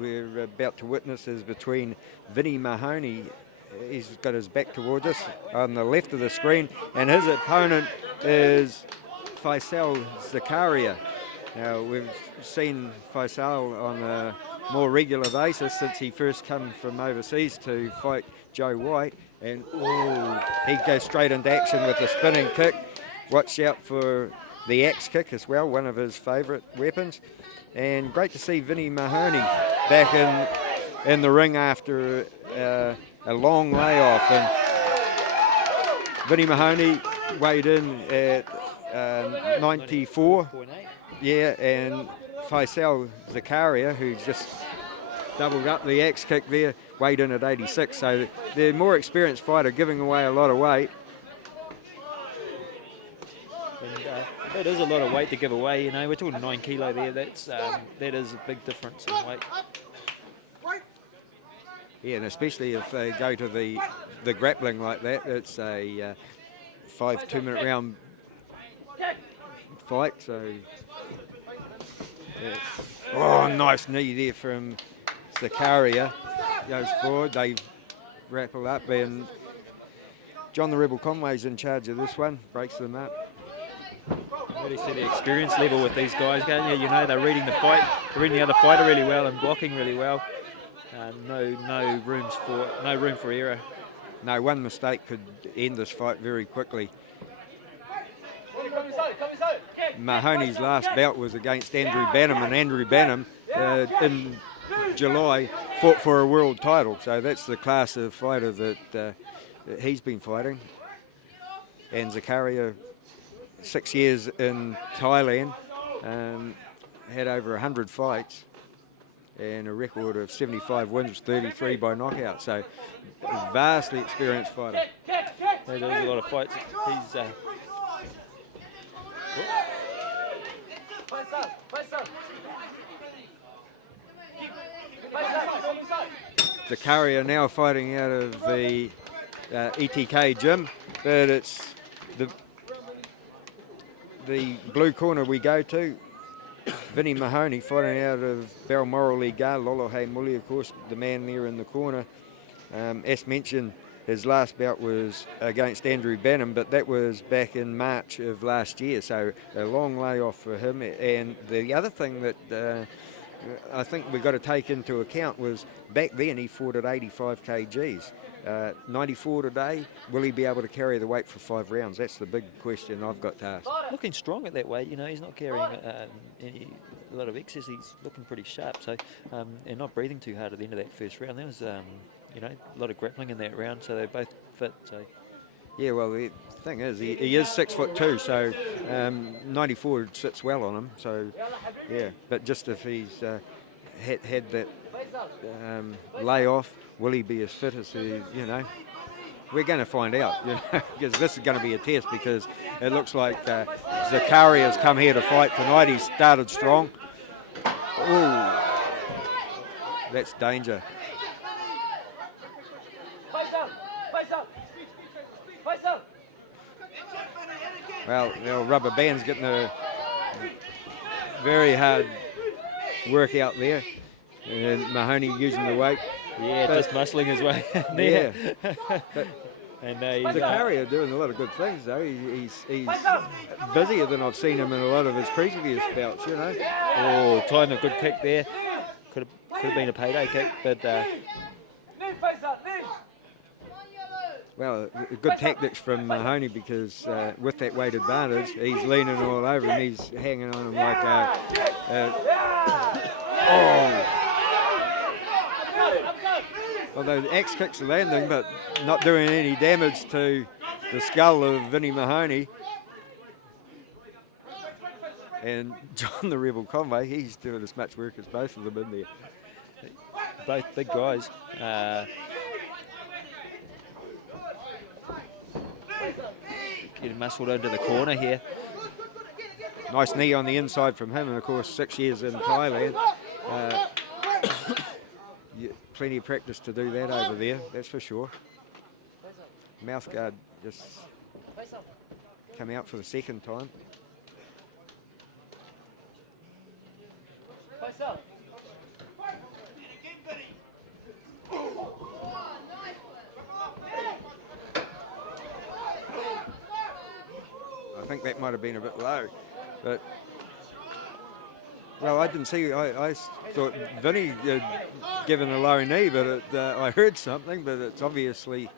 we're about to witness is between Vinnie Mahoney. He's got his back towards us on the left of the screen, and his opponent is Faisal Zakaria. Now, we've seen Faisal on a more regular basis since he first come from overseas to fight Joe White, and he goes straight into action with a spinning kick. Watch out for the axe kick as well, one of his favourite weapons. And great to see Vinnie Mahoney back in the ring after a long layoff. And Vinnie Mahoney weighed in at 94. Yeah, and Faisal Zakaria, who's just doubled up the axe kick there, weighed in at 86. So they're more experienced fighter, giving away a lot of weight. And that is a lot of weight to give away, you know. We're talking 9 kilo there. That is a big difference in weight. Yeah, and especially if they go to the grappling like that, it's a 5 2-minute round fight. So, yeah. Oh, nice knee there from Zakaria. Goes forward. They grapple up, and John the Rebel Conway's in charge of this one. Breaks them up. Really see the experience level with these guys, can't you? You know, they're reading the fight, they're reading the other fighter really well and blocking really well. No room for error. No, one mistake could end this fight very quickly. Mahoney's last bout was against Andrew Bannum, and Andrew Bannum in July fought for a world title. So that's the class of fighter that he's been fighting. And Zakaria, 6 years in Thailand, had over 100 fights and a record of 75 wins, 33 by knockout. So vastly experienced fighter. There's a lot of fights. He's Zakaria now fighting out of the ETK gym, but it's the blue corner we go to. Vinnie Mahoney fighting out of Balmoral Liga, Lolohe Muli, of course, the man there in the corner. As mentioned, his last bout was against Andrew Bannum, but that was back in March of last year, so a long layoff for him. And the other thing that I think we've got to take into account was back then he fought at 85 kgs. 94 today, will he be able to carry the weight for 5 rounds? That's the big question I've got to ask. Looking strong at that weight, you know, he's not carrying a lot of excess, he's looking pretty sharp, so and not breathing too hard at the end of that first round. There was, you know, a lot of grappling in that round, so they're both fit. So. Yeah, well, the thing is, he is 6'2", so 94 sits well on him. So, yeah, but just if he's had that layoff, will he be as fit as he, you know? We're going to find out, you know, because this is going to be a test, because it looks like Zakaria's come here to fight tonight. He started strong. Ooh, that's danger. Well, the rubber band's getting a very hard workout there, and Mahoney using the weight. Yeah, but just muscling his way. Yeah. But, and Zakaria doing a lot of good things, though. He's busier than I've seen him in a lot of his previous bouts, you know. Oh, time a good kick there. Could have been a payday kick, but. Well, good tactics from Mahoney, because with that weight advantage, he's leaning all over him. He's hanging on him like Although the axe kicks are landing, but not doing any damage to the skull of Vinnie Mahoney. And John the Rebel Conway, he's doing as much work as both of them in there. Both big guys. Getting muscled into the corner here. Nice knee on the inside from him, and of course 6 years in Thailand. Plenty of practice to do that over there, that's for sure. Mouth guard just come out for the second time. think that might have been a bit low. But, well, I didn't see, I thought Vinnie had given a low knee, but I heard something, but it's obviously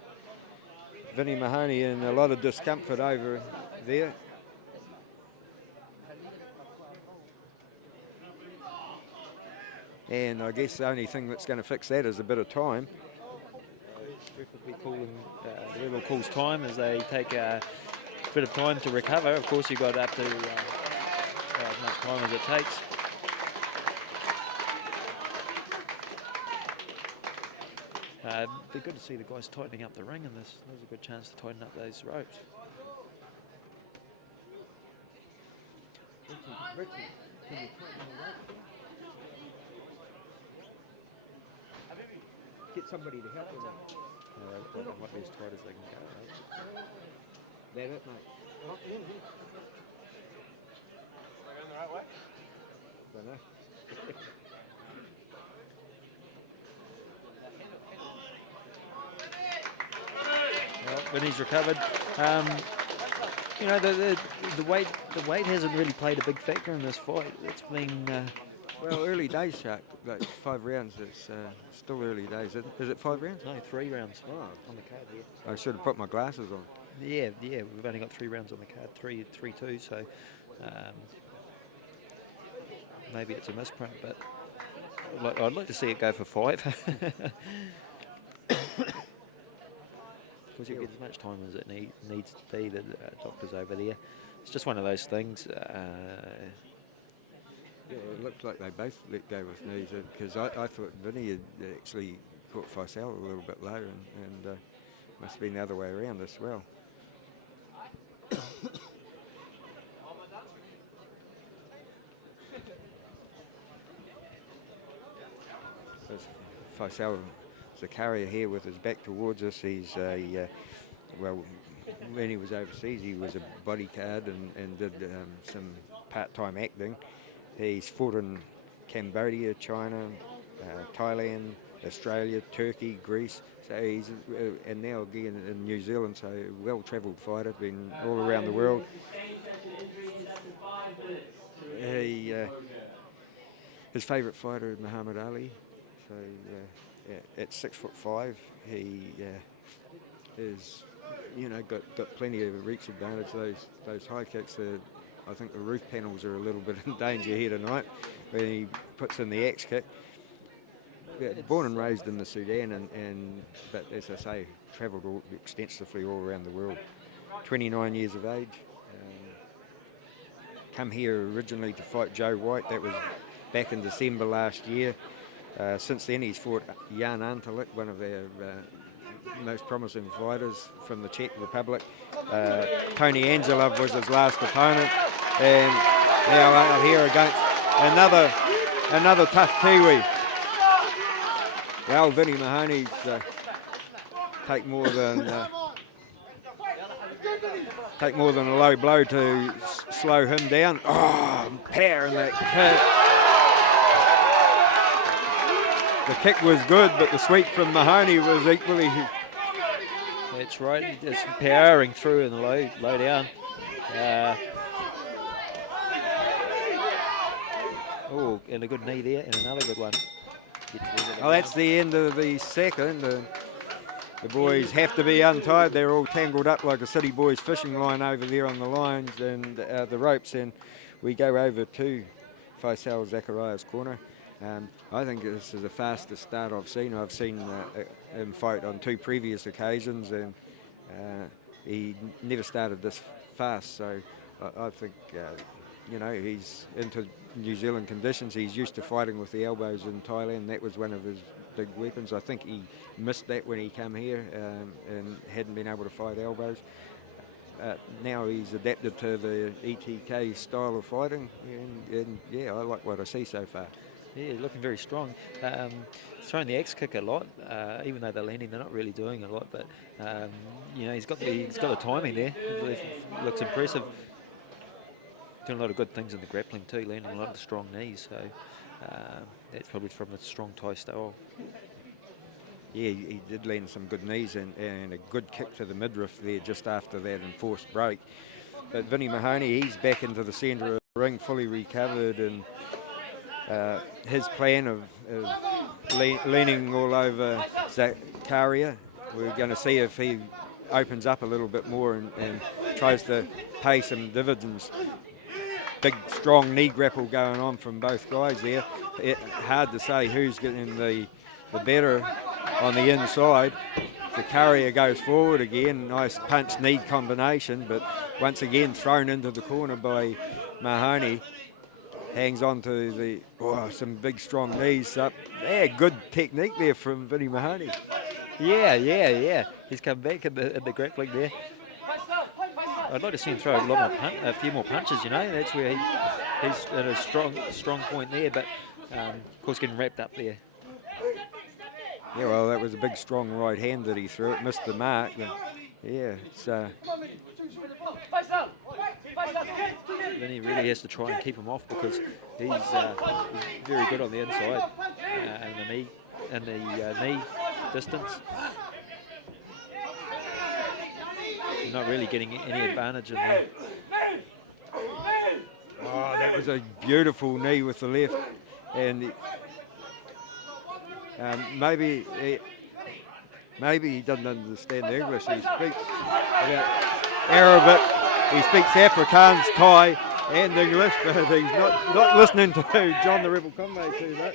Vinnie Mahoney in a lot of discomfort over there. And I guess the only thing that's going to fix that is a bit of time. The ref will calls time as they take a bit of time to recover. Of course, you've got up to as much time as it takes. Be good to see the guys tightening up the ring, and this is a good chance to tighten up those ropes. Get somebody to help with that. They might be as tight as they can go. Right? That it, mate? Not in here. Am I going the right way? Don't know. Vinnie's recovered. You know, the weight hasn't really played a big factor in this fight. It's been well, early days, Shark. Like 5 rounds. It's still early days. Is it 5 rounds? No, 3 rounds. Oh. On the card here. I should have put my glasses on. Yeah. We've only got 3 rounds on the card. 3-2. So maybe it's a misprint, but I'd like to see it go for 5. Because you get as much time as it needs to be. The doctors over there. It's just one of those things. Yeah, it looked like they both let go with knees because I thought Vinnie had actually caught Faisal a little bit low and must have been the other way around as well. Faisal Zakaria here with his back towards us. He's well, when he was overseas, he was a bodyguard and did some part-time acting. He's fought in Cambodia, China, Thailand, Australia, Turkey, Greece. So he's and now again in New Zealand. So a well-travelled fighter, been all around the world. His favourite fighter is Muhammad Ali. So at 6'5", he is, you know, got plenty of reach advantage. Those high kicks, I think the roof panels are a little bit in danger here tonight when he puts in the axe kick. Born and raised in the Sudan, but as I say, travelled extensively all around the world. 29 years of age. Come here originally to fight Joe White. That was back in December last year. Since then, he's fought Jan Antalik, one of our most promising fighters from the Czech Republic. Tony Angelov was his last opponent, and now out here against another tough Kiwi. Well, Vinnie Mahoney's take more than a low blow to slow him down. Oh, power in that kick. The kick was good, but the sweep from Mahoney was equally. That's right, just powering through in the low down. Oh, and a good knee there, and another good one. Oh, that's the end of the second. The boys have to be untied. They're all tangled up like a City Boys fishing line over there on the lines and the ropes. And we go over to Faisal Zakaria's corner. I think this is the fastest start I've seen. I've seen him fight on 2 previous occasions, and he never started this fast. So I think, you know, he's into New Zealand conditions. He's used to fighting with the elbows in Thailand. That was one of his big weapons. I think he missed that when he came here and hadn't been able to fight elbows. Now he's adapted to the ETK style of fighting, and yeah, I like what I see so far. Yeah, looking very strong. He's throwing the X kick a lot, even though they're landing, they're not really doing a lot. But you know, he's got the timing there. It looks impressive. Doing a lot of good things in the grappling too, landing a lot of strong knees. So that's probably from the strong Thai style. Yeah, he did land some good knees and a good kick to the midriff there just after that enforced break. But Vinnie Mahoney, he's back into the centre of the ring, fully recovered, and his plan of leaning all over Zakaria, we're going to see if he opens up a little bit more and tries to pay some dividends. Big, strong knee grapple going on from both guys there. Hard to say who's getting the better on the inside. Zakaria goes forward again, nice punch-knee combination, but once again thrown into the corner by Mahoney. Hangs on to some big strong knees up. Yeah, good technique there from Vinnie Mahoney. Yeah. He's come back in the grappling there. I'd like to see him throw a few more punches, you know. That's where he's at a strong point there, but of course getting wrapped up there. Yeah, well, that was a big, strong right hand that he threw. It missed the mark. But yeah, it's... Vinnie really has to try and keep him off because he's very good on the inside and the knee distance. Not really getting any advantage in there. Oh, that was a beautiful knee with the left, and maybe he doesn't understand English. He speaks about Arabic, he speaks Afrikaans, Thai, and English, but he's not listening to John the Rebel Conway too much.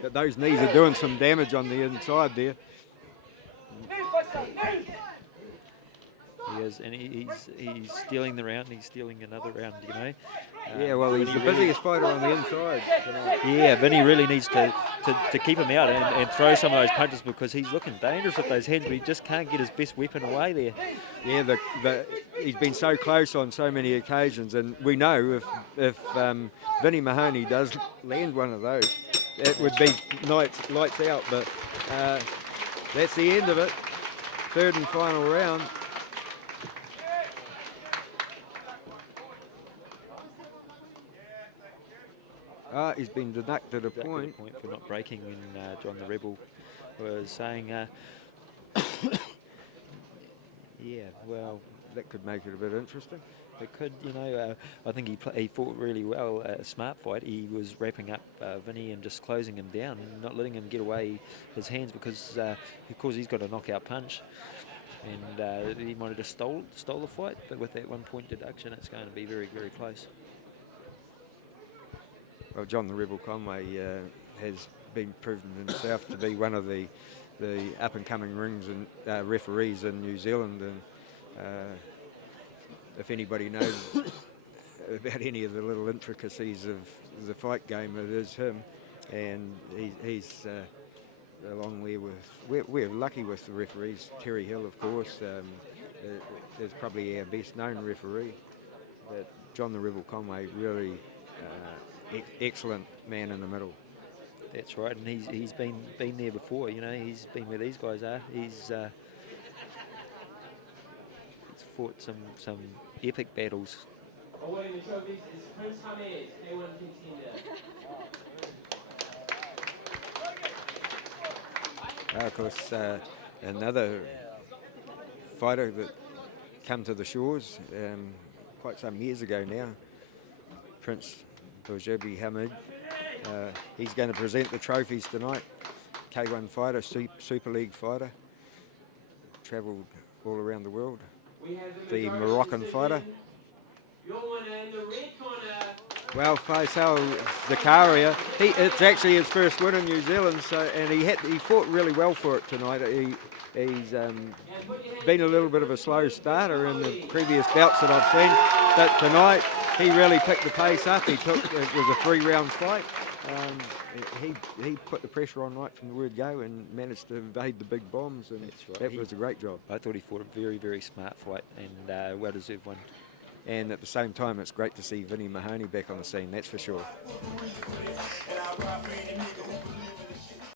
But those knees are doing some damage on the inside there. He is, and he's stealing the round. He's stealing another round, you know. Yeah, well, he's the busiest fighter on the inside tonight. Yeah, Vinnie really needs to keep him out and throw some of those punches because he's looking dangerous with those hands, but he just can't get his best weapon away there. Yeah, he's been so close on so many occasions, and we know if Vinnie Mahoney does land one of those, it would be lights out. But that's the end of it. Third and final round. He's been deducted a point for not breaking when John the Rebel was saying, yeah, well, that could make it a bit interesting. It could, you know. I think he fought really well, a smart fight. He was wrapping up Vinnie and just closing him down and not letting him get away his hands because, of course, he's got a knockout punch. And he might have just stole the fight, but with that 1 point deduction, it's going to be very, very close. Well, John the Rebel Conway has been proven himself to be one of the up-and-coming rings and referees in New Zealand, and if anybody knows about any of the little intricacies of the fight game, it is him, and he's along there with... We're lucky with the referees. Terry Hill, of course, is probably our best-known referee, but John the Rebel Conway really... excellent man in the middle. That's right, and he's been there before. You know, he's been where these guys are. He's fought some epic battles. Awarding the trophies is Prince Hamid, K1 contender. Of course, another fighter that came to the shores quite some years ago now, Prince Bojabi Hamid. He's going to present the trophies tonight. K1 fighter, Super League fighter. Travelled all around the world. The Moroccan fighter. Well, Faisal Zakaria, it's actually his first win in New Zealand, and he fought really well for it tonight. He's been a little bit of a slow starter in the previous bouts that I've seen, but tonight he really picked the pace up. It was a 3-round fight. He put the pressure on right from the word go and managed to evade the big bombs, and that was a great job. I thought he fought a very, very smart fight and well-deserved one. And at the same time, it's great to see Vinnie Mahoney back on the scene, that's for sure.